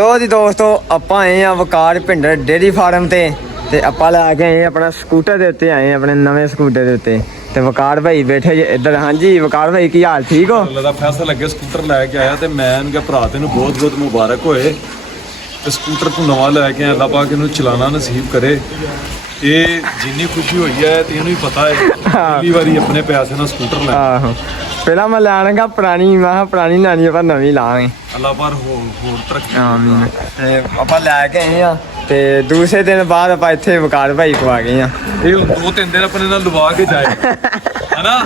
ਲੋ ਜੀ ਦੋਸਤੋ ਆਪਾਂ ਆਏ ਆ ਵਕਾਰ ਭਿੰਡਰ ਡੇਅਰੀ ਫਾਰਮ ਤੇ ਆਪਾਂ ਲੈ ਕੇ ਆਏ ਆਪਣਾ ਸਕੂਟਰ ਦੇ ਉੱਤੇ ਆਏ ਆਪਣੇ ਨਵੇਂ ਸਕੂਟਰ ਦੇ ਉੱਤੇ ਤੇ ਵਕਾਰ ਭਾਈ ਬੈਠੇ ਜੇ ਇੱਧਰ। ਹਾਂਜੀ ਵਕਾਰ ਭਾਈ ਕੀ ਹਾਲ ਠੀਕ ਹੋ? ਅੱਲਾ ਦਾ ਫੈਸਲਾ ਲੱਗੇ ਸਕੂਟਰ ਲੈ ਕੇ ਆਇਆ ਤੇ ਮੈਂ ਇਹਨੂੰ ਕਿਹਾ ਭਰਾ ਤੈਨੂੰ ਬਹੁਤ ਬਹੁਤ ਮੁਬਾਰਕ ਹੋਏ ਤੇ ਸਕੂਟਰ ਤੂੰ ਨਵਾਂ ਲੈ ਕੇ ਆਇਆ। ਅੱਲਾ ਪਾਕ ਇਹਨੂੰ ਚਲਾਉਣਾ ਨਸੀਬ ਕਰੇ। ਇਹ ਜਿੰਨੀ ਖੁਸ਼ੀ ਹੋਈ ਹੈ ਤੇ ਇਹਨੂੰ ਵੀ ਪਤਾ ਹੈ ਪਹਿਲੀ ਵਾਰੀ ਆਪਣੇ ਪੈਸੇ ਨਾਲ ਸਕੂਟਰ ਲੈ। ਆਹੋ ਪਹਿਲਾਂ ਮੈਂ ਲੈਣਗਾ ਪੁਰਾਣੀ, ਮੈਂ ਕਿਹਾ ਪੁਰਾਣੀ ਲੈਣੀ ਆਪਾਂ ਨਵੀਂ ਲਾਵਾਂਗੇ। ਅੱਲਾ ਪਰ ਹੋਰ ਤਰੱਕੀ ਆਮੀਨ। ਤੇ ਆਪਾਂ ਲੈ ਕੇ ਆਏ ਆ ਤੇ ਦੂਸਰੇ ਦਿਨ ਬਾਅਦ ਆਪਾਂ ਇੱਥੇ ਵਕਾਰ ਭਾਈ ਕੋ ਆ ਗਏ ਆ। ਇਹ 2-3 ਦਿਨ ਆਪਣੇ ਨਾਲ ਲਵਾ ਕੇ ਜਾਏ ਹੈਨਾ,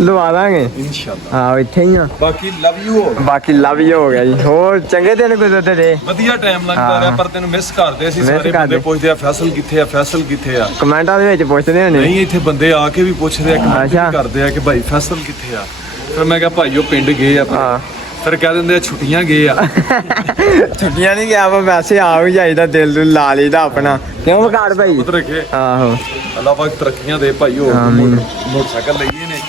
ਲਵਾ ਦਾਂਗੇ ਇਨਸ਼ਾਅੱਲਾ। ਹਾਂ ਇੱਥੇ ਹੀ ਆ। ਬਾਕੀ ਲਵ ਯੂ ਬਾਕੀ ਲਵ ਯੂ ਹੋ ਗਿਆ ਜੀ। ਹੋਰ ਚੰਗੇ ਦਿਨ ਗੁਜ਼ਰਦੇ ਰਹੇ, ਵਧੀਆ ਟਾਈਮ ਲੰਘਦਾ ਰਿਹਾ ਪਰ ਤੈਨੂੰ ਮਿਸ ਕਰਦੇ ਸੀ। ਸਾਰੇ ਬੰਦੇ ਪੁੱਛਦੇ ਆ ਫੈਸਲ ਕਿੱਥੇ ਆ, ਫੈਸਲ ਕਿੱਥੇ ਆ। ਕਮੈਂਟਾਂ ਦੇ ਵਿੱਚ ਪੁੱਛਦੇ ਹੋਣੇ। ਨਹੀਂ ਇੱਥੇ ਬੰਦੇ ਆ ਕੇ ਵੀ ਪੁੱਛਦੇ ਆ, ਕਮੈਂਟ ਕਰਦੇ ਆ ਕਿ ਭਾਈ ਫੈਸਲ ਕਿੱਥੇ ਆ। ਫਿਰ ਮੈਂ ਕਿਹਾ ਭਾਈ ਉਹ ਪਿੰਡ ਗਏ ਆ। ਫਿਰ ਕਹਿ ਦਿੰਦੇ ਆ ਛੁੱਟੀਆਂ ਗਏ ਆ। ਛੁੱਟੀਆਂ ਨਹੀਂ ਗਿਆ, ਵੈਸੇ ਆ ਵੀ ਜਾਈਦਾ, ਦਿਲ ਨੂੰ ਲਾ ਲਈਦਾ ਆਪਣਾ। ਕਿਉਂ ਵਕਾਰ ਭਾਈ? ਆਹੋ ਅੱਲਾ ਪਾਕ ਤਰੱਕੀਆਂ ਦੇ ਭਾਈ। ਉਹ ਮੋਟਰਸਾਈਕਲ ਲਈਏ ਨੇ,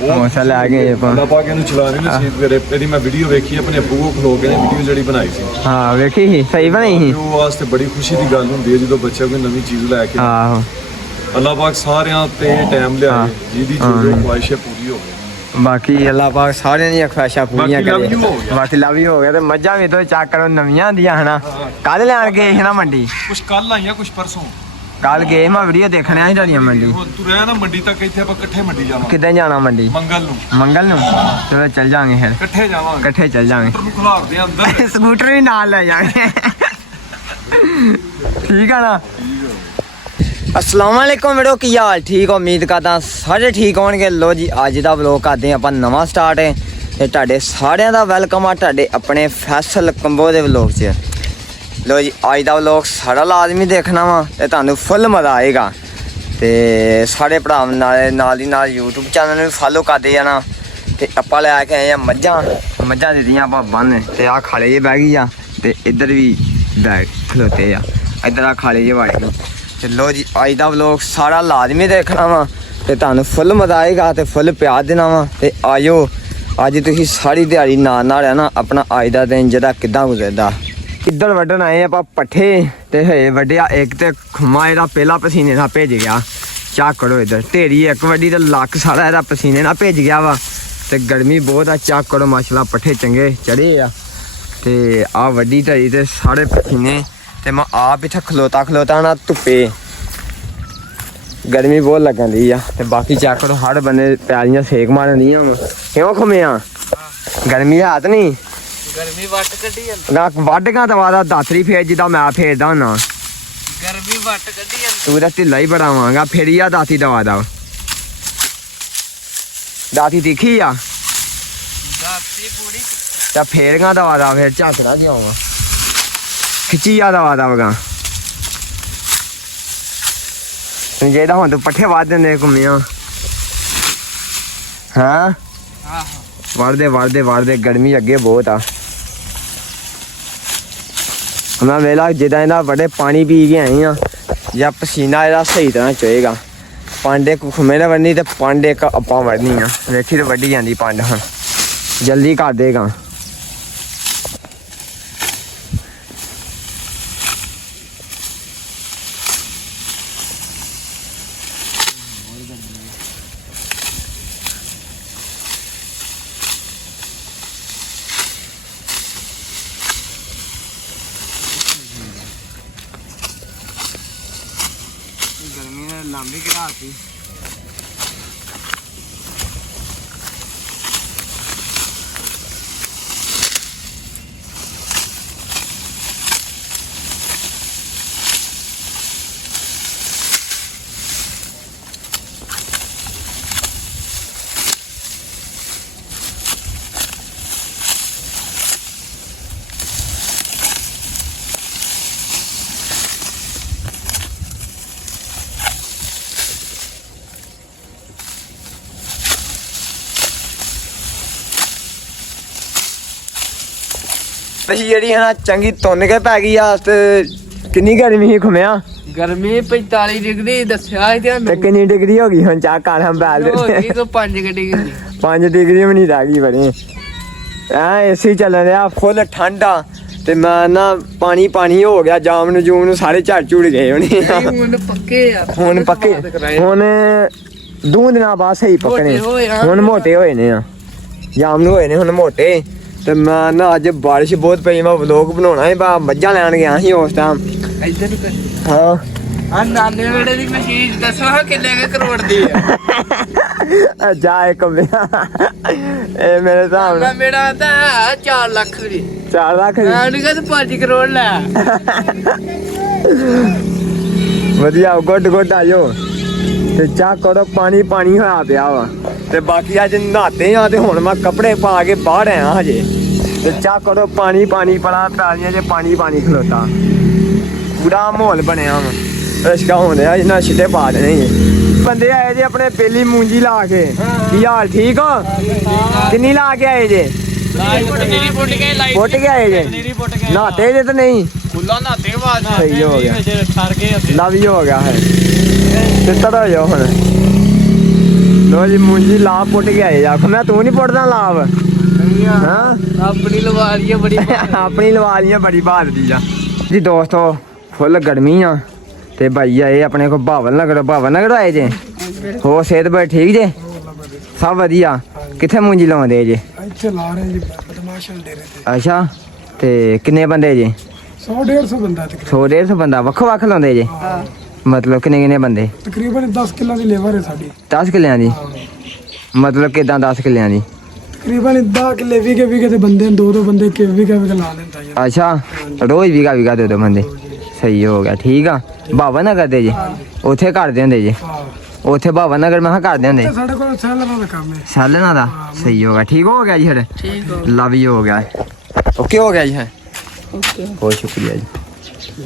ਮੋਟਰਸਾਈਕਲ ਲੈ ਗਏ ਆਪਾਂ। ਅੱਲਾ ਪਾਕ ਇਹਨੂੰ ਚਲਾਉਣੀ ਨਸੀਬ ਕਰੇ। ਇਹਦੀ ਮੈਂ ਵੀਡੀਓ ਵੇਖੀ ਆਪਣੇ ਅੱਬੂ ਕੋਲ ਖਲੋ ਕੇ ਵੀਡੀਓ ਜਿਹੜੀ ਬਣਾਈ ਸੀ। ਹਾਂ ਵੇਖੀ ਸੀ, ਸਹੀ ਬਣਾਈ ਸੀ। ਉਹ ਵਾਸਤੇ ਬੜੀ ਖੁਸ਼ੀ ਦੀ ਗੱਲ ਹੁੰਦੀ ਹੈ ਜਦੋਂ ਬੱਚਾ ਕੋਈ ਨਵੀਂ ਚੀਜ਼ ਲੈ ਕੇ। ਆਹੋ ਅੱਲਾ ਪਾਕ ਸਾਰਿਆਂ ਤੇ ਟਾਈਮ ਲਿਆਏ ਜਿਹਦੀ ਜੋ ਖੁਆਇਸ਼ ਪੂਰੀ ਹੋਵੇ। ਬਾਕੀ ਅੱਲਾ ਪਾਕ ਸਾਰਿਆਂ ਦੀਆਂ ਖੁਆਇਸ਼ਾਂ ਪੂਰੀਆਂ ਕਰੇ। ਬਾਕੀ ਲਵ ਯੂ ਹੋ ਗਿਆ। ਤੇ ਮੱਝਾਂ ਵੀ ਤੋਂ ਚੱਕ ਕਰੋ ਨਵੀਆਂ ਹੁੰਦੀਆਂ ਹਨਾ। ਕੱਲ ਲੈਣ ਗਏ ਸੀ ਨਾ ਮੰਡੀ, ਕੁਛ ਕੱਲ ਆਈਆਂ ਕੁਛ ਪਰਸੋਂ। ਕੱਲ ਗਏ ਮੈਂ ਵੀਡੀਓ ਦੇਖਣਿਆ ਸੀ ਤੁਹਾਡੀਆਂ ਮੰਡੀ। ਤੂੰ ਰਹਿ ਨਾ ਮੰਡੀ ਤੱਕ, ਇੱਥੇ ਆਪਾਂ ਇਕੱਠੇ ਮੰਡੀ ਜਾਵਾਂਗੇ। ਕਿੱਦਾਂ ਜਾਣਾ ਮੰਡੀ? ਮੰਗਲ ਨੂੰ। ਮੰਗਲ ਨੂੰ ਚਲੋ ਚੱਲ ਜਾਾਂਗੇ ਫਿਰ, ਇਕੱਠੇ ਜਾਵਾਂਗੇ। ਇਕੱਠੇ ਚੱਲ ਜਾਾਂਗੇ। ਸਕੂਟਰ ਨੂੰ ਖੁਲਾਰਦੇ ਆ ਅੰਦਰ, ਸਕੂਟਰ ਵੀ ਨਾਲ ਲੈ ਜਾਾਂਗੇ। ਠੀਕ ਆ ਨਾ? अस्सलाम वालेकुम वीडियो की हाल ठीक हो? उम्मीद करदा सारे ठीक होणगे। लो जी अज दा व्लॉग करदे आपां नवां स्टार्ट है ते तुहाडे सारियां दा वेलकम आ तुहाडे अपने फैसल कंबो दे व्लॉग च। लो जी अज दा व्लॉग सारा लाजमी देखना वा ते तुहानू फुल मज़ा आएगा। ते सारे भरा नाल यूट्यूब चैनल भी फॉलो करदे जाना। ते आपां लै के आए मज्झां दित्तियां आपां बन्न ते आ खाले जे बह गई आ ते इधर भी बैठ खलोते आ। इधर आ खाले जे वड़ गई। चलो जी अज का व्लॉग सारा लाजमी देखना वा ते तुहानू फुल मज़ा आएगा ते फुल प्यार देना वा। ते आयो अज तुसीं सारी दिहाड़ी नाल रहना अपना अज का दिन जेह्ड़ा किद्दां गुजरदा। इधर वड्डन आए आपां पट्ठे ते हजे वड्डेआ एक ते खुम्मा जेह्ड़ा पहला पसीने नाल भेज गया। चेक करो इधर ढेरी एक वड्डी ते लक्क सारा इहदा पसीने नाल भेज गया वा। ते गर्मी बहुत आ, चेक करो माशाल्लाह पट्ठे चंगे चढ़े आ। ते आ वड्डी ढेरी ते सारे पसीने ते मैं आप इत्थे खलोता ना धुप्पे, गर्मी बहुत लगन दी आ। ते बाकी चेक करो हर बंदे पैलियां सेक मारन दियां। क्यों खमेआ गर्मी है तो नहीं? गर्मी वट कड्डी जंदा। वड्ड का दवा दातरी फेर जिदा मैं फेरदा होना। गर्मी वट कड्डी जंदा। तू तो ढिल्ला ही बड़ा वांगा, फेरी आ दाती दवा दा। दाती तीखी आ दाती पूरी ते फेर का दवा दा, फिर झाकड़ा जाऊंगा खिची आ दवा दा वगा। जेदा हुन तू पट्ठे वाद देंदे घूमिया। हाँ वाड़दे गर्मी अगे बहुत आ। मैं वेला जिदा इहदा बड़े पानी पी के आई हाँ या पसीना इहदा सही तरह चुएगा। पंड एक खुमे ने वढ़नी ते पंड एक आपां वढ़नी आ। वेखी ते वड्डी जांदी पंड हुण जल्दी कर देगा। गर्मी ने लंबी गिराती। पछी जी है ना चंगी तुन के पै गई आ। ते किन्नी गर्मी ही घुमिया? गर्मी 45 डिग्री दस्या ते किन्नी डिग्री हो गई हुन चेक कर हम बैल दे। तो 5 डिग्री 5 डिग्री भी नहीं रह गई बड़ी। एसी चलन रहा फुल ठंड आ ਤੇ ਮੈਂ ਨਾ ਪਾਣੀ ਹੋ ਗਿਆ ਜਾਮ ਨੂੰ ਸਾਰੇ ਝੜ ਝੁੜ ਗਏ ਹੋਣੇ ਆ। ਹੁਣ ਪੱਕੇ ਆ ਹੁਣ ਪੱਕੇ ਹੁਣ 2 ਦਿਨਾਂ ਬਾਅਦ ਸਹੀ ਪੱਕਣੇ ਹੁਣ ਮੋਟੇ ਹੋਏ ਨੇ ਆ ਜਾਮ ਨੂੰ ਹੋਏ ਨੇ ਹੁਣ ਮੋਟੇ। ਤੇ ਮੈਂ ਨਾ ਅੱਜ ਬਾਰਿਸ਼ ਬਹੁਤ ਪਈ ਮੈਂ ਵਲੋਗ ਬਣਾਉਣਾ ਸੀ ਬਾ ਮੱਝਾਂ ਲੈਣ ਗਿਆ ਸੀ ਉਸ ਟਾਈਮ। ਇੱਧਰ ਹਾਂ ਆ ਨਾਨੇ ਵੇੜੇ ਦੀ ਮਸ਼ੀਨ ਦੱਸੋ ਹਾਂ ਕਿੰਨੇ ਕੁ ਕਰੋੜ ਦੀ ਆ। ਜਾਏ ਕਮਿਆ ਇਹ ਮੇਰੇ ਹਿਸਾਬ ਨਾ ਨਾਲ ਮੇਰਾ ਤਾਂ 4 ਲੱਖ ਦੀ 4 ਲੱਖ ਦੀ। ਮੈਂ ਨਹੀਂ ਕਹਿੰਦਾ 5 ਕਰੋੜ ਲੈ ਵਧੀਆ ਗੁੱਡ ਆਜੋ ਤੇ ਚਾਹ ਕਰੋ ਪਾਣੀ ਹੋਇਆ ਪਿਆ ਵਾ ਤੇ ਬਾਕੀ ਅੱਜ ਨਹਾਤੇ ਆ ਤੇ ਹੁਣ ਮੈਂ ਕੱਪੜੇ ਪਾ ਕੇ ਬਾਹਰ ਆਇਆ ਹਜੇ ਤੇ ਚਾਹ ਕਰੋ ਪਾਣੀ ਪੜਾ ਟਰਾਲੀਆਂ 'ਚ ਪਾਣੀ ਖਲੋਤਾ ਪੂਰਾ ਮਾਹੌਲ ਬਣਿਆ ਵਾ ਰਸ਼ਕਾ ਹੁੰਦੇ ਆ ਜਿੰਨਾ ਛਿੱਟੇ ਪਾ ਦੇਣੇ ਜੀ। ਬੰਦੇ ਆਏ ਜੇ ਆਪਣੇ ਪਹਿਲੀ ਮੂੰਜੀ ਲਾ ਕੇ ਕੀ ਹਾਲ ਠੀਕ ਹੋ ਕਿੰਨੀ ਲਾ ਕੇ ਆਏ ਜੇ ਪੁੱਟ ਕੇ ਆਏ ਜੇ ਨਹਾਤੇ ਜੇ ਤਾਂ ਨਹੀਂ ਖੁੱਲਾ ਨਾਤੇ ਬਾਅਦ ਸਹੀ ਹੋ ਗਿਆ ਠਰ ਕੇ ਲਵ ਹੀ ਹੋ ਗਿਆ ਹੈ ਕਿੱਧਰ ਹੋ ਜਾ ਹੁਣ ਲੋ ਜੀ ਮੂੰਜੀ ਲਾ ਪੁੱਟ ਕੇ ਆਏ ਆਖ ਮੈਂ ਤੂੰ ਨਹੀਂ ਪੁੱਟਦਾ ਲਾਭ ਹਾਂ ਆਪਣੀ ਲਵਾ ਲਈ ਬੜੀ ਆਪਣੀ ਲਵਾ ਲਈਆਂ ਬੜੀ ਬਹਾਦਰੀ ਆ ਜੀ ਦੋਸਤੋ ਫੁੱਲ ਗਰਮੀ ਆ ਤੇ ਭਾਈ ਆਏ ਆਪਣੇ ਕੋ ਭਾਵਨ ਨਗਰ ਆਏ ਜੇ ਹੋ ਸਿਹਤ ਬੜੀ ਠੀਕ ਜੇ ਸਭ ਵਧੀਆ ਕਿੱਥੇ ਮੂੰਜੀ ਲਾਉਂਦੇ ਜੇ ਇੱਥੇ ਲਾ ਰਹੇ ਜੀ ਬਦਮਾਸ਼ ਡੇਰੇ ਤੇ। ਅੱਛਾ ਤੇ ਕਿੰਨੇ ਬੰਦੇ ਜੇ 100-150 ਬੰਦਾ ਤਕਰੀਬਨ 100-150 ਬੰਦਾ ਵੱਖੋ ਲਾਉਂਦੇ ਜੇ ਮਤਲਬ ਕਿੰਨੇ ਬੰਦੇ 10 ਕਿੱਲਾ ਦੀ ਲੇਬਰ ਹੈ ਸਾਡੀ 10 ਕਿੱਲਿਆਂ ਦੀ ਮਤਲਬ ਕਿਦਾਂ 10 ਕਿੱਲਿਆਂ ਦੀ ਤਕਰੀਬਨ 10 ਕਿੱਲੇ ਵੀਗੇ ਤੇ ਬੰਦੇ 2 ਬੰਦੇ ਵੀਗਾ ਲਾ ਲੈਂਦਾ ਯਾਰ। ਅੱਛਾ ਰੋਜ਼ ਵੀਗਾ 2 ਬੰਦੇ ਸਹੀ ਹੋ ਗਿਆ ਠੀਕ ਆ ਭਾਵਨ ਨਗਰ ਦੇ ਜੇ ਉੱਥੇ ਕਰਦੇ ਹੁੰਦੇ ਜੇ ਹਾਂ ਉੱਥੇ ਭਾਵਨ ਨਗਰ ਮੈਂ ਕਰਦੇ ਹੁੰਦੇ ਤੇ ਸਾਡੇ ਕੋਲ ਸੈਲਰਾਂ ਦਾ ਕੰਮ ਹੈ। ਸਾਲਣਾ ਦਾ ਸਹੀ ਹੋ ਗਿਆ ਠੀਕ ਹੋ ਗਿਆ ਜੀ ਫਿਰ ਠੀਕ ਹੋ ਲਵ ਹੀ ਹੋ ਗਿਆ ਓਕੇ ਹੋ ਗਿਆ ਜੀ ਹੈ ਓਕੇ ਬਹੁਤ ਸ਼ੁਕਰੀਆ ਜੀ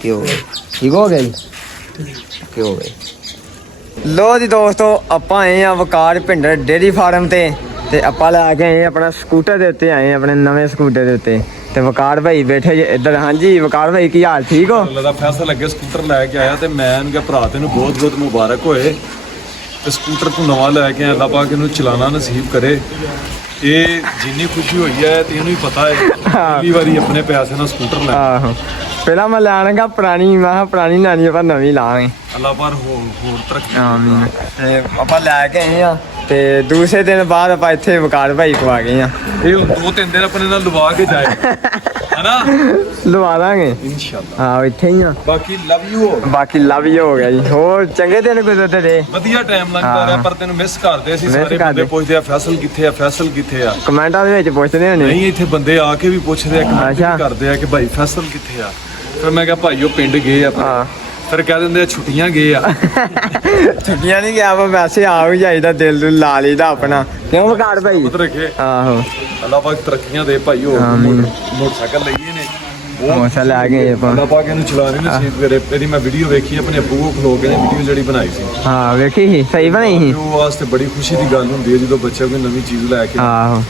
ਕੀ ਹੋ ਗਿਆ ਠੀਕ ਹੋ ਗਿਆ ਜੀ ਕੀ ਹੋ ਗਿਆ ਲੋ ਜੀ ਦੋਸਤੋ ਆਪਾਂ ਆਏ ਆ ਵਕਾਰ ਭਿੰਡਰ ਡੇਅਰੀ ਫਾਰਮ ਤੇ ਆਪਾਂ ਲੈ ਕੇ ਆਏ ਆਪਣਾ ਸਕੂਟਰ ਦੇ ਉੱਤੇ ਆਏ ਆਪਣੇ ਨਵੇਂ ਸਕੂਟਰ ਦੇ ਉੱਤੇ ਤੇ ਵਕਾਰ ਭਾਈ ਬੈਠੇ ਜੇ ਇੱਧਰ ਹਾਂਜੀ ਵਕਾਰ ਭਾਈ ਕੀ ਹਾਲ ਠੀਕ ਹੋ ਅੱਲਾ ਦਾ ਫੈਸਲਾ ਲੱਗੇ ਸਕੂਟਰ ਲੈ ਕੇ ਆਇਆ ਤੇ ਮੈਂ ਇਹਨੂੰ ਕਿਹਾ ਭਰਾ ਤੈਨੂੰ ਬਹੁਤ ਮੁਬਾਰਕ ਹੋਏ ਤੇ ਸਕੂਟਰ ਤੂੰ ਨਵਾਂ ਲੈ ਕੇ ਆਇਆ ਅੱਲਾ ਪਾਕ ਇਹਨੂੰ ਚਲਾਣਾ ਨਸੀਬ ਕਰੇ। ਇਹ ਜਿੰਨੀ ਖੁਸ਼ੀ ਹੋਈ ਹੈ ਤੇ ਇਹਨੂੰ ਹੀ ਪਤਾ ਹੈ ਪਹਿਲੀ ਵਾਰੀ ਆਪਣੇ ਪੈਸੇ ਨਾਲ ਸਕੂਟਰ ਲੈ ਆਹੋ ਪਹਿਲਾਂ ਮੈਂ ਲੈਣਗਾ ਪੁਰਾਣੀ ਲੈਣੀ ਆਪਾਂ ਨਵੀਂ ਲਾਵਾਂਗੇ ਅੱਲਾ ਪਰ ਹੋਰ ਤਰੱਕੀ ਆਮੀਨ ਤੇ ਆਪਾਂ ਲੈ ਕੇ ਆਏ ਆ ਤੇ ਦੂਸਰੇ ਦਿਨ ਬਾਅਦ ਆਪਾਂ ਇੱਥੇ ਵਕਾਰ ਭਾਈ ਕੋ ਆ ਗਏ ਆ ਇਹ 2-3 ਦਿਨ ਆਪਣੇ ਨਾਲ ਲਵਾ ਕੇ ਜਾਏ ਹਨਾ ਲਵਾ ਦਾਂਗੇ ਇਨਸ਼ਾਅੱਲਾ ਹਾਂ ਇੱਥੇ ਹੀ ਆ ਬਾਕੀ ਲਵ ਯੂ ਹੋ ਬਾਕੀ ਲਵ ਹੀ ਹੋ ਗਿਆ ਜੀ ਹੋਰ ਚੰਗੇ ਦਿਨ ਗੁਜ਼ਰਦੇ ਰਹੇ ਵਧੀਆ ਟਾਈਮ ਲੰਘਦਾ ਰਿਹਾ ਪਰ ਤੈਨੂੰ ਮਿਸ ਕਰਦੇ ਸੀ ਸਾਰੇ ਬੰਦੇ ਪੁੱਛਦੇ ਆ ਫੈਸਲ ਕਿੱਥੇ ਆ ਕਮੈਂਟਾਂ ਦੇ ਵਿੱਚ ਪੁੱਛਦੇ ਹੋਣੇ ਨਹੀਂ ਇੱਥੇ ਬੰਦੇ ਆ ਕੇ ਵੀ ਪੁੱਛਦੇ ਆ ਕਮੈਂਟ ਅੱਛਾ। ਕਰਦੇ ਆ ਕਿ ਭਾਈ ਫੈਸਲ ਕਿੱਥੇ ਆ ਫਿਰ ਮੈਂ ਕਿਹਾ ਭਾਈ ਉਹ ਪਿੰਡ ਗਏ ਆ ਹਾਂ ਫਿਰ ਕਹਿ ਦਿੰਦੇ ਆ ਛੁੱਟੀਆਂ ਗਏ ਆ ਛੁੱਟੀਆਂ ਨਹੀਂ ਗਿਆ ਆਪਾਂ ਵੈਸੇ ਆ ਵੀ ਜਾਈਦਾ ਦਿਲ ਨੂੰ ਲਾ ਲਈਦਾ ਆਪਣਾ ਕਿਉਂ ਵਕਾਰ ਭਾਈ ਪੁੱਤ ਰੱਖੇ ਆਹੋ ਅੱਲਾ ਪਾਕ ਤਰੱਕੀਆਂ ਦੇ ਭਾਈ ਹੋ ਆਮੀਨ। ਮੋਟਰਸਾਈਕਲ ਲਈਏ ਨੇ ਮੋਸਾ ਲੈ ਗਏ ਆਪਾਂ ਅੱਲਾ ਪਾਕ ਇਹਨੂੰ ਚਲਾਣੇ ਨਸੀਬ ਕਰੇ ਇਹਦੀ ਮੈਂ ਵੀਡੀਓ ਵੇਖੀ ਆਪਣੇ ਅੱਬੂ ਕੋਲ ਖਲੋ ਕੇ ਵੀਡੀਓ ਜਿਹੜੀ ਬਣਾਈ ਸੀ ਹਾਂ ਵੇਖੀ ਸੀ ਸਹੀ ਬਣਾਈ ਸੀ ਉਹ ਵਾਸਤੇ ਬੜੀ ਖੁਸ਼ੀ ਦੀ ਗੱਲ ਹੁੰਦੀ ਹੈ ਜਦੋਂ ਬੱਚਾ ਕੋਈ ਨਵੀਂ ਚੀਜ਼ ਲੈ ਕੇ ਆਹੋ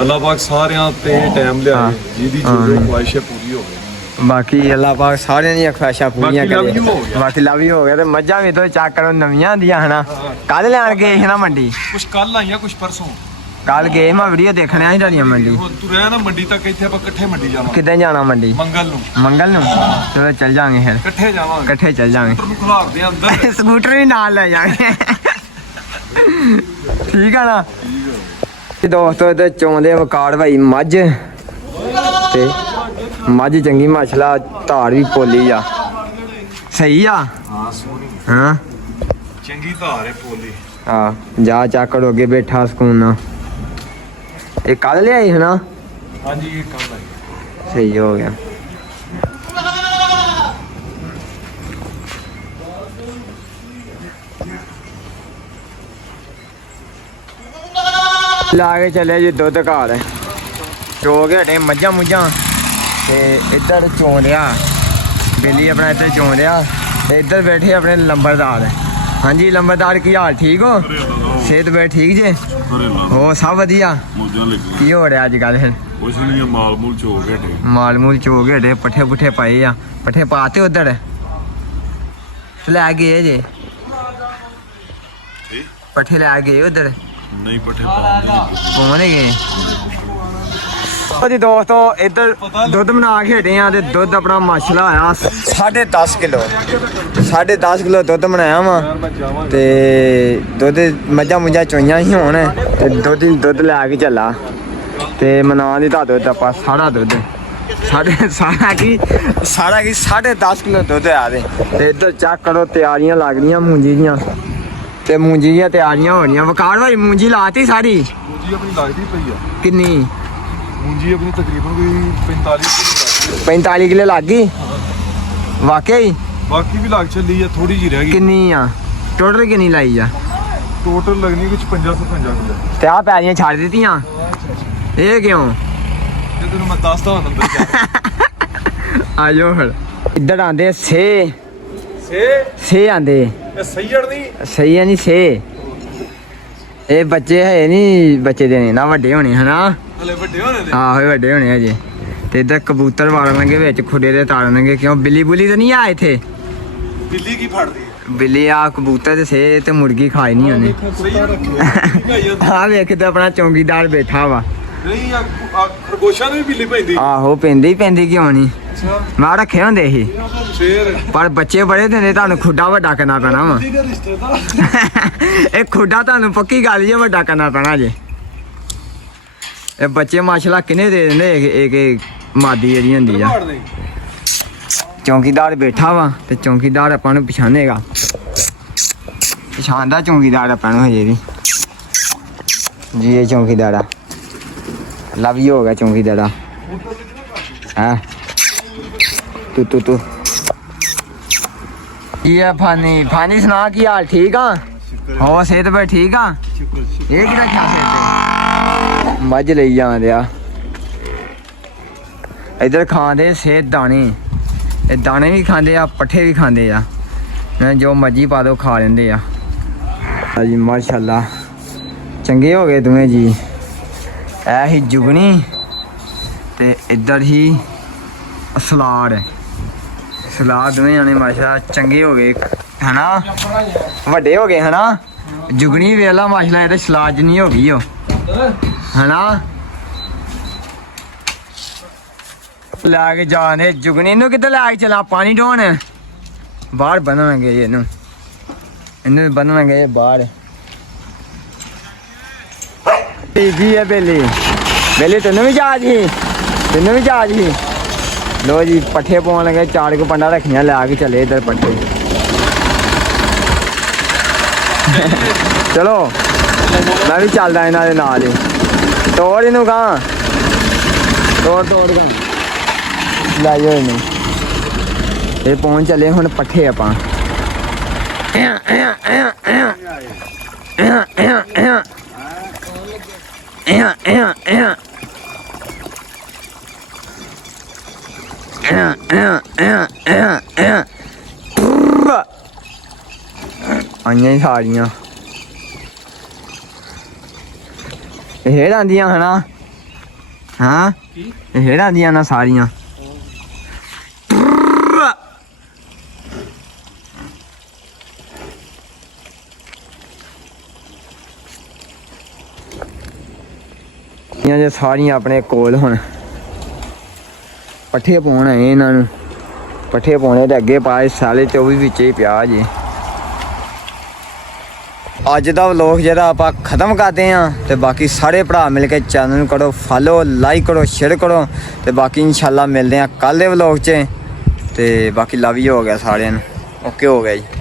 ਅੱਲਾ ਪਾਕ ਸਾਰਿਆਂ ਤੇ ਟਾਈਮ ਲਿਆਏ ਜਿਹਦੀ ਜੋ ਖੁਆਇਸ਼ ਹੈ ਪੂਰੀ ਹੋਵੇ ਬਾਕੀ ਅੱਲਾਹ ਪਾਕ ਸਾਰਿਆਂ ਦੀਆਂ ਖੁਆਇਸ਼ਾਂ ਪੂਰੀਆਂ ਬਾਕੀ love ਕਰੇ you ਹੋ ਗਿਆ। ਬਾਕੀ ਲਵ ਹੀ ਹੋ ਗਿਆ ਤੇ ਮੱਝਾਂ ਵੀ ਤੋਂ ਚੱਕ ਕਰੋ ਨਵੀਆਂ ਹੁੰਦੀਆਂ ਹਨਾ ਕੱਲ ਲੈਣ ਗਏ ਸੀ ਨਾ ਮੰਡੀ ਕੁਛ ਕੱਲ ਆਈਆਂ ਕੁਛ ਪਰਸੋਂ ਕੱਲ ਗਏ ਮੈਂ ਵੀਡੀਓ ਦੇਖਣ ਆਇਆ ਤੁਹਾਡੀਆਂ ਮੰਡੀ ਉਹ ਤੂੰ ਰਹਿ ਨਾ ਮੰਡੀ ਤੱਕ ਇੱਥੇ ਆਪਾਂ ਇਕੱਠੇ ਮੰਡੀ ਜਾਵਾਂਗੇ ਕਿੱਦਾਂ ਜਾਣਾ ਮੰਡੀ ਮੰਗਲ ਨੂੰ ਮੰਗਲ ਨੂੰ ਚਲੋ ਚੱਲ ਜਾਾਂਗੇ ਫਿਰ ਇਕੱਠੇ ਜਾਵਾਂਗੇ ਇਕੱਠੇ ਚੱਲ ਜਾਾਂਗੇ ਸਕੂਟਰ ਨੂੰ ਖਲਾਰਦੇ ਆ ਅੰਦਰ ਸਕੂਟਰ ਵੀ ਨਾਲ ਲੈ ਜਾਾਂਗੇ ਠੀਕ ਆ ਨਾ ਦੋਸਤੋ ਇਹਦੇ ਚੋਂਦੇ ਵਕਾਰ ਭਾਈ ਮੱਝ ਤੇ ਮੱਝ ਚੰਗੀ ਮਾਸ਼ਾਅੱਲਾ ਧਾਰ ਵੀ ਪੋਲੀ ਆ ਸਹੀ ਆ ਹਾਂ ਸੋਹਣੀ ਹਾਂ ਚੰਗੀ ਧਾਰ ਹੈ ਪੋਲੀ ਆ ਜਾ ਚੱਕੜ ਅੱਗੇ ਬੈਠਾ ਸਕੂਨ ਨਾਲ ਇਹ ਕੱਲ ਲਿਆਈ ਹੈ ਨਾ ਹਾਂਜੀ ਇਹ ਕੱਲ ਆਈ ਸਹੀ ਹੋ ਗਿਆ ਲਾ ਕੇ ਚੱਲੇ ਜੀ ਦੁੱਧ ਘਰ ਚੋ ਕੇ ਹਟੇ ਮੱਝਾਂ ਮੁੱਝਾਂ ਤੇ ਇੱਧਰ ਚੋਂ ਰਿਹਾ ਬੇਲੀ ਆਪਣਾ ਇੱਧਰ ਚੋਂ ਰਿਹਾ ਤੇ ਇੱਧਰ ਬੈਠੇ ਆਪਣੇ ਲੰਬਰਦਾਰ ਹਾਂਜੀ ਲੰਬਰਦਾਰ ਕੀ ਹਾਲ ਠੀਕ ਹੋ ਸਿਹਤ ਬੈ ਠੀਕ ਜੇ ਹੋ ਸਭ ਵਧੀਆ ਮੋਜਾਂ ਲੱਗੀ ਕੀ ਹੋ ਰਿਹਾ ਅੱਜ ਕੱਲ ਫਿਰ ਕੁਛ ਨਹੀਂ ਮਾਲ ਮੂਲ ਚੋ ਕੇ ਹਟੇ ਮਾਲ ਮੂਲ ਚੋ ਕੇ ਹਟੇ ਪੱਠੇ ਪੁੱਠੇ ਪਾਏ ਆ ਪੱਠੇ ਪਾਤੇ ਉਧਰ ਲੈ ਗਏ ਜੇ ਪੱਠੇ ਲੈ ਗਏ ਉਧਰ ਨਹੀਂ ਪੱਠੇ ਪਾਉਂਦੇ ਪਹੁੰਚ ਗਏ ਜੀ ਦੋਸਤੋ ਇੱਧਰ ਦੁੱਧ ਬਣਾ ਕੇ ਹਟੇ ਆ ਤੇ ਦੁੱਧ ਆਪਣਾ ਮਾਸ਼ਲਾ ਆਇਆ 10.5 ਕਿਲੋ 10.5 ਕਿਲੋ ਦੁੱਧ ਬਣਾਇਆ ਵਾ ਤੇ ਦੁੱਧ ਮੱਝਾਂ ਮੁੰਝਾਂ ਚੋਈਆਂ ਹੀ ਹੋਣ ਤੇ ਦੁੱਧ ਲੈ ਕੇ ਚੱਲਾ ਤੇ ਮਨਾ ਦੀ ਤਾਂ ਦੁੱਧ ਆਪਾਂ ਸਾਰਾ ਦੁੱਧ ਸਾਰਾ ਕੀ 10.5 ਕਿਲੋ ਦੁੱਧ ਆ ਦੇ ਤੇ ਇੱਧਰ ਚੈੱਕ ਕਰੋ ਤਿਆਰੀਆਂ ਲੱਗ ਰਹੀਆਂ ਮੂੰਜੀ ਦੀਆਂ ਤੇ ਮੂੰਜੀ ਦੀਆਂ ਤਿਆਰੀਆਂ ਹੋ ਰਹੀਆਂ ਵਕਾਰ ਭਾਈ ਮੂੰਜੀ ਲਾਤੀ ਸਾਰੀ ਮੂੰਜੀ ਆਪਣੀ ਲੱਗਦੀ ਪਈ ਆ ਕਿੰਨੀ ਮੂੰਜੀ ਆਪਣੀ ਤਕਰੀਬਨ ਕੋਈ 45 ਕਿਲੋ ਲੱਗ ਗਈ ਵਾਕਈ ਬਾਕੀ ਵੀ ਲੱਗ ਚੱਲੀ ਆ ਥੋੜੀ ਜਿਹੀ ਰਹਿ ਗਈ ਕਿੰਨੀ ਆ ਟੋਟਲ ਕਿੰਨੀ ਲਾਈ ਆ ਟੋਟਲ ਲੱਗਣੀ ਕੁਝ 50-55 ਕਿਲੋ ਤੇ ਆ ਪੈਲੀਆਂ ਛੱਡ ਦਿੱਤੀਆਂ ਇਹ ਕਿਉਂ ਜੇ ਤੈਨੂੰ ਮੈਂ ਦੱਸਦਾ ਹਾਂ ਨੰਬਰ ਆਜੋ ਫਿਰ ਇੱਧਰ ਆਂਦੇ ਸੇ ਆਂਦੇ ਇਹ ਸਹੀੜ ਨਹੀਂ ਸਹੀ ਆ ਨਹੀਂ ਸੇ ਇਹ ਬੱਚੇ ਹੈ ਨਹੀਂ ਬੱਚੇ ਦੇ ਨੇ ਨਾ ਵੱਡੇ ਹੋਣੇ ਹਨਾ ਹਲੇ ਵੱਡੇ ਹੋਣੇ ਨੇ ਆਹੋ ਵੱਡੇ ਹੋਣੇ ਅਜੇ ਤੇ ਇੱਧਰ ਕਬੂਤਰ ਵਾਲਣਗੇ ਵਿੱਚ ਖੁੱਡੇ ਦੇ ਤਾੜਨਗੇ ਕਿਉਂ ਬਿੱਲੀ ਬੁਲੀ ਤਾਂ ਨਹੀਂ ਆ ਇੱਥੇ ਬਿੱਲੀ ਕੀ ਫੜਦੀ ਹੈ ਬਿੱਲੀ ਆ ਕਬੂਤਰ ਤੇ ਸੇ ਤੇ ਮੁਰਗੀ ਖਾਈ ਨਹੀਂ ਉਹਨੇ ਆ ਵੇਖ ਤੇ ਆਪਣਾ ਚੌਂਕੀਦਾਰ ਬੈਠਾ ਵਾ ਨਹੀਂ ਆ ਖਰਗੋਸ਼ਾਂ ਨੂੰ ਵੀ ਬਿੱਲੀ ਪੈਂਦੀ ਆਹੋ ਪੈਂਦੀ ਕਿਉਂ ਨਹੀਂ ਮੈਂ ਰੱਖੇ ਹੁੰਦੇ ਸੀ ਸ਼ੇਰ ਪਰ ਬੱਚੇ ਬੜੇ ਦਿੰਦੇ ਤੁਹਾਨੂੰ ਖੁੱਡਾ ਵੱਡਾ ਕਰਨਾ ਪੈਣਾ ਵਾ ਇਹ ਖੁੱਡਾ ਤੁਹਾਨੂੰ ਪੱਕੀ ਗੱਲ ਹੀ ਵੱਡਾ ਕਰਨਾ ਪੈਣਾ ਜੇ ਇਹ ਬੱਚੇ ਮਾਸ਼ਾਅੱਲਾ ਕਿੰਨੇ ਦੇ ਦਿੰਦੇ ਇੱਕ ਮਾਦੀ ਜਿਹੜੀ ਹੁੰਦੀ ਆ ਚੌਂਕੀਦਾਰ ਬੈਠਾ ਵਾ ਤੇ ਚੌਂਕੀਦਾਰ ਆਪਾਂ ਨੂੰ ਪਛਾਣੇਗਾ ਪਛਾਣਦਾ ਚੌਂਕੀਦਾਰ ਆਪਾਂ ਨੂੰ ਹਜੇ ਵੀ ਜੀ ਇਹ ਚੌਂਕੀਦਾਰ ਆ ਲਵ ਯੂ ਹੋ ਗਿਆ ਚੌਂਕੀਦਾਰ ਹਾਂ ਤੂੰ ਇਹ ਫਾਨੀ ਸੁਣਾ ਕੀ ਹਾਲ ਠੀਕ ਆ ਹੋ ਸਿਹਤ ਪੇ ਠੀਕ ਆ ਇਹ ਕਿਹੜਾ ਖਿਆ ਸਿਹਤ ਮੱਝ ਲਈ ਜਾਂਦੇ ਆ ਇੱਧਰ ਖਾਂਦੇ ਸਿਹਤ ਦਾਣੇ ਇਹ ਦਾਣੇ ਵੀ ਖਾਂਦੇ ਆ ਪੱਠੇ ਵੀ ਖਾਂਦੇ ਆ ਜੋ ਮਰਜੀ ਪਾ ਦੋ ਖਾ ਲੈਂਦੇ ਆ ਜੀ ਮਾਸ਼ਾਅੱਲਾ ਚੰਗੇ ਹੋ ਗਏ ਦੋਵੇਂ ਜੀ ਇਹ ਹੀ ਜੁਗਣੀ ਤੇ ਇੱਧਰ ਹੀ ਸਲਾਦ ਦੋਵੇਂ ਜਾਣੇ ਮਾਸ਼ਾ ਚੰਗੇ ਹੋ ਗਏ ਹਨਾ ਵੱਡੇ ਹੋ ਗਏ ਹਨਾ ਜੁਗਣੀ ਵੇਲਾ ਮਾਸ਼ਾ ਇਹਦੇ ਸਲਾਦ ਨਹੀਂ ਹੋ ਗਈ ਉਹ ਹਨਾ ਲਾ ਕੇ ਜਾਣੇ ਜੁਗਣੀ ਨੂੰ ਕਿੱਥੇ ਲੈ ਕੇ ਚਲਾ ਪਾਣੀ ਢੋਣ ਬਾਹਰ ਬੰਨਣਗੇ ਇਹਨੂੰ ਬੰਨਣਗੇ ਬਾਹਰ ਜੀ ਹੈ ਬੇਲੀ ਤੈਨੂੰ ਵੀ ਜਾ ਜੀ ਲੋ ਜੀ ਪੱਠੇ ਪਾਉਣ ਲੱਗੇ 4 ਕੁ ਪੰਡਾ ਰੱਖੀਆਂ ਲਿਆ ਕੇ ਚਲੇ ਇੱਧਰ ਪੱਠੇ ਚਲੋ ਮੈਂ ਵੀ ਚੱਲਦਾ ਇਹਨਾਂ ਦੇ ਨਾਲ ਹੀ ਤੋੜ ਇਹਨੂੰ ਕਾਂ ਤੋੜ ਕਾਂ ਲੈ ਜਾਓ ਇਹਨੂੰ ਇਹ ਪਹੁੰਚ ਚੱਲੇ ਹੁਣ ਪੱਠੇ ਆਪਾਂ ਆਈਆਂ ਹੀ ਸਾਰੀਆਂ ਇਹ ਆਂਦੀਆਂ ਹਨਾ ਹਾਂ ਇਹ ਆਂਦੀਆਂ ਨਾ ਸਾਰੀਆਂ ਇਹ ਜੇ ਸਾਰੀਆਂ ਆਪਣੇ ਕੋਲ ਹੁਣ ਪੱਠੇ ਪਾਉਣ ਆਏ ਇਹਨਾਂ ਨੂੰ ਪੱਠੇ ਪਾਉਣੇ ਤੇ ਅੱਗੇ ਪਾਏ ਸਾਲੇ ਤੇ ਉਹ ਵੀ ਵਿੱਚ ਹੀ ਪਿਆ ਜੀ ਅੱਜ ਦਾ ਵਲੋਗ ਜਿਹੜਾ ਆਪਾਂ ਖਤਮ ਕਰਦੇ ਆਂ ਤੇ ਬਾਕੀ ਸਾਰੇ ਭਰਾ ਮਿਲ ਕੇ ਚੈਨਲ ਨੂੰ ਕਰੋ ਫਾਲੋ ਲਾਈਕ ਕਰੋ ਸ਼ੇਅਰ ਕਰੋ ਤੇ ਬਾਕੀ ਇਨਸ਼ਾਅੱਲਾ ਮਿਲਦੇ ਆਂ ਕੱਲ ਦੇ ਵਲੋਗ 'ਚ ਤੇ ਬਾਕੀ ਲਵ ਯੂ ਹੋ ਗਿਆ ਸਾਰਿਆਂ ਨੂੰ ਓਕੇ ਹੋ ਗਿਆ ਜੀ।